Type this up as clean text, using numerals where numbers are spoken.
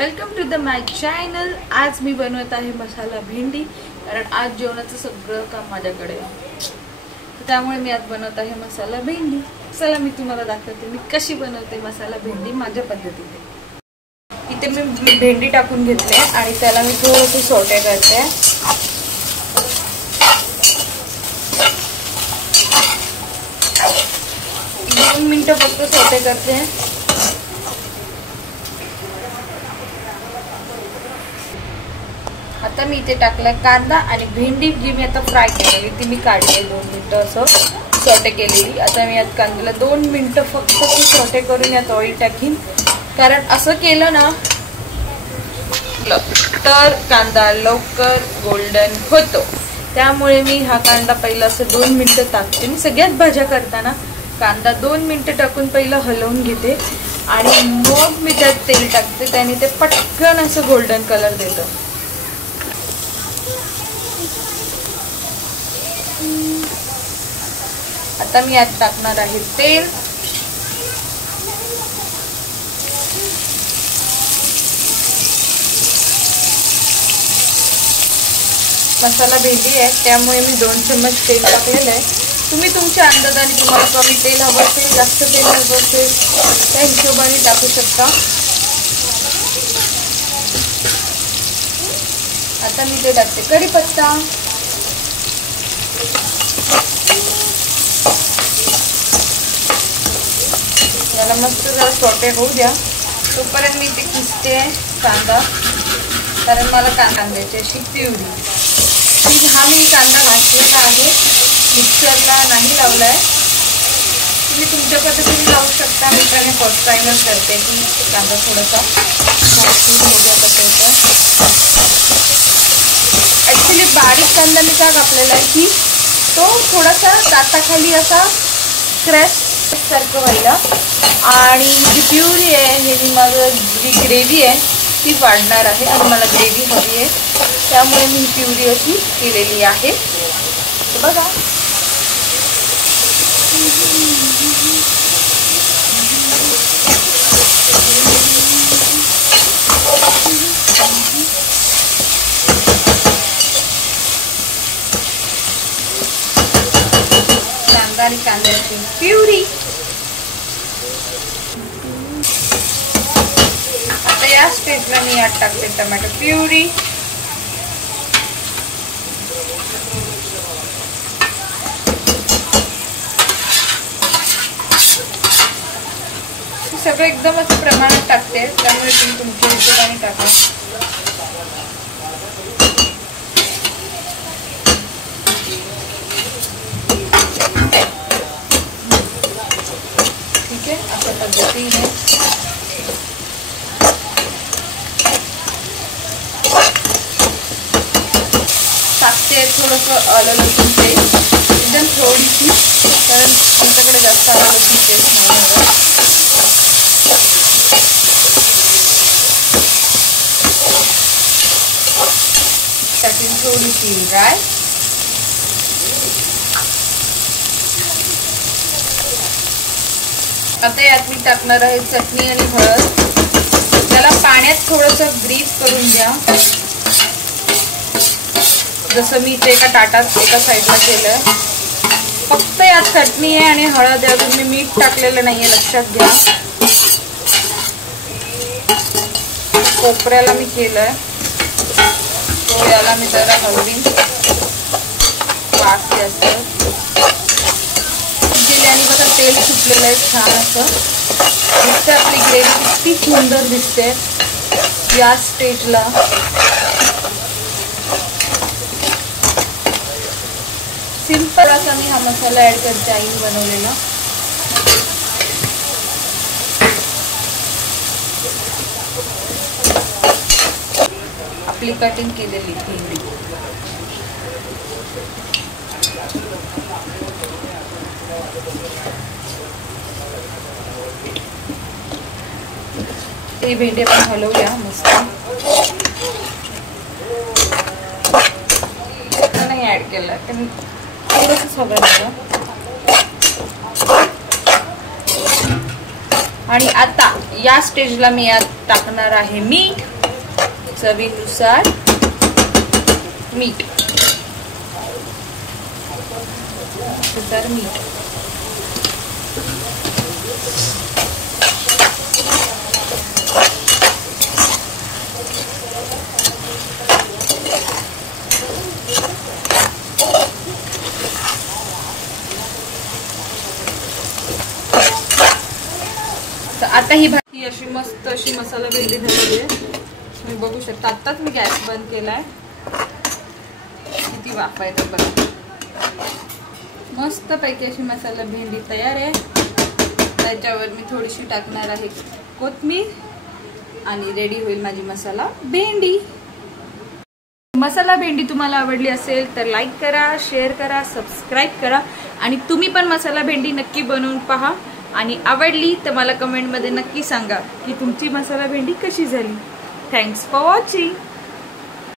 Welcome to the my channel. आज मी बनवत आहे मसाला भेंडी, कारण आज जेवणाचं सगळं काम माझ्याकडे आहे, त्यामुळे मी आज बनवत आहे मसाला भेंडी। चला मी तुम्हाला दाखवते मी कशी बनवते मसाला भेंडी माझ्या पद्धतीने। इथे मी भेंडी टाकून घेतले आणि त्याला मी थोडंसं सॉटे करते। 2 मिनिटं फक्त सॉटे करते। आता मी इथे टाकला कांदा आणि भेंडी जी मी आता फ्राय केलेली ती मी काढली 2 मिनिटं असं सॉटे केलेली। आता मी यात कांद्याला 2 मिनिटं फक्त सॉटे करून यात ऑइल टाकीन, कारण असं केलं ना तर कांदा लवकर गोल्डन होतो। त्यामुळे मी हा कांदा पहिला असं 2 मिनिटं टाकते। मी सगळ्यात भाज्या करताना कांदा 2 मिनिटं टाकून पहिलं हलवून घेते आणि मग मी त्यात तेल टाकते, त्याने ते पटकन असं गोल्डन कलर देतं। आता मी यात टाकणार आहे तेल। मसाला भेंडी आहे त्यामुळे मी 2 चम्मच तेल टाकलेलं आहे। तुम्ही तुमच्या अंदाजाने तुम्हाला कमी तेल हवं असेल जास्त तेल हवं असेल त्या हिशोबाने टाकू शकता। आता मी ते टाकते कढीपत्ता। याला मस्त जरा सॉटे होऊ द्या, तोपर्यंत मी ते किसते कांदा, कारण मला कांद्याची अशी प्युरी। हा मी कांदा घातलेला आहे, मिक्सरला नाही लावलाय, तुम्ही तुमच्या पद्धतीने लावू शकता। मी त्याने फर्स्ट टाइमच करते की कांदा थोडासा भाजून बघूया कसं होतं। ॲक्च्युली बारीक कांदा मी का कापलेला आहे की तो थोडासा दाताखाली असा क्रॅश सारखं व्हायला, आणि जी प्युरी आहे हे जी माझं जी ग्रेव्ही आहे ती वाढणार आहे आणि मला ग्रेव्ही हवी आहे, त्यामुळे मी प्युरी अशी केलेली आहे। बघा कांदा आणि कांद्याची प्युरी। आता या स्टेजला मी यात टाकते टोमॅटो प्युरी। सगळं एकदम असं प्रमाणात टाकते, त्यामुळे तुम्ही तुमच्या हिशोबाने टाका। ठीक आहे, अशा पद्धतीने टाकते थोडंसं आलं लसूण पेस्ट, एकदम थोडीशी, कारण आमच्याकडे जास्त आलं लसूण पेस्ट नाही हवं। त्यातून थोडीशी राय, आता यात मी टाकणार आहे चटणी आणि हळद। त्याला पाण्यात थोडंसं ग्रीस करून द्या, जसं मी ते एका ताटात एका साईडला केलं। फक्त यात चटणी आहे आणि हळद आहे, अजून मी मीठ टाकलेलं नाहीये, लक्षात घ्या। कोपऱ्याला मी केलंय तो याला मी जरा हलवीन वास असं केल्याने बघा तेल सुटलेलं आहे छान असं दिसते। आपली ग्रेव्ही किती सुंदर दिसते या स्टेजला। सिंपल असा मी हा मसाला ऍड करते आईने बनवलेला। आपली कटिंग केलेली भेंडी ही भेंडी आपण हलवूया मस्त। नाही ऍड केलं पण थोडंसं सगळं आणि आता या स्टेजला मी यात टाकणार आहे मीठ, चवीनुसार मीठ. आता ही भाजी अशी मस्त अशी मसाला भेंडी झालेली आहे. तुम्ही बघू शकता. आत्ताच मी गॅस बंद केलाय. किती वाफ आहे तर बघा. मस्त पैकी अशी मसाला भेंडी तयार आहे. त्याच्यावर मी थोडीशी टाकणार आहे कोथिंबीर आणि रेडी होईल माझी मसाला भेंडी. मसाला भेंडी तुम्हाला आवडली असेल तर लाईक करा, शेअर करा, सबस्क्राईब करा आणि तुम्ही पण मसाला भेंडी नक्की बनवून पहा. आणि आवडली तर मला कमेंटमध्ये नक्की सांगा की तुमची मसाला भेंडी कशी झाली. Thanks for watching.